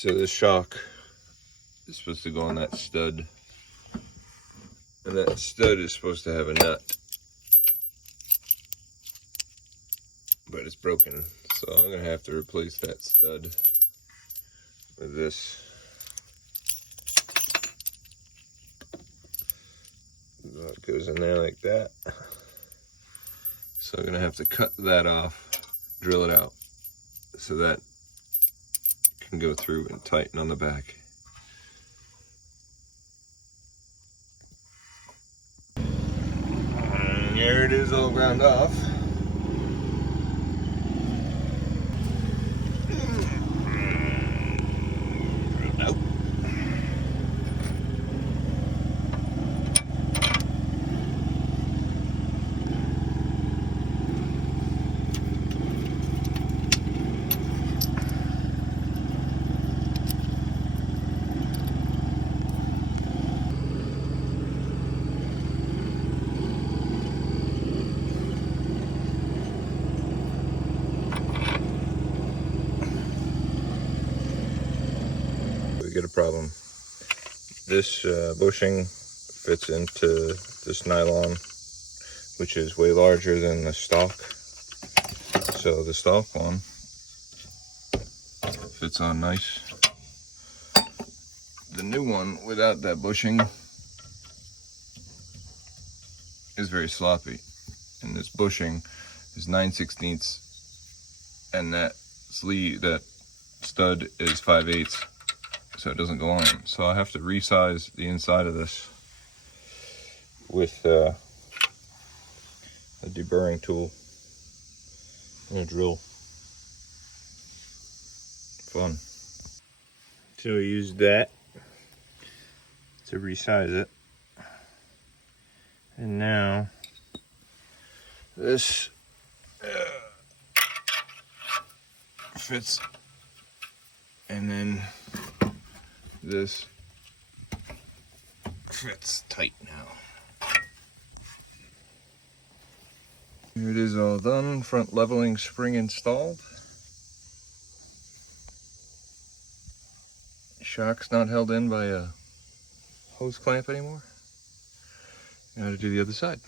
So this shock is supposed to go on that stud, and that stud is supposed to have a nut, but it's broken, so I'm gonna have to replace that stud with this. So it goes in there like that. So I'm gonna have to cut that off, drill it out, so that can go through and tighten on the back. And there it is, all ground off. Nope. We got a problem. This bushing fits into this nylon, which is way larger than the stock. So the stock one fits on nice. The new one without that bushing is very sloppy, and this bushing is 9/16, and that sleeve, that stud is 5/8, so it doesn't go on. So I have to resize the inside of this with a deburring tool and a drill. Fun. So we used that to resize it, and now this fits, and then this fits tight now. Here it is, all done. Front leveling spring installed. Shock's not held in by a hose clamp anymore. Now to do the other side.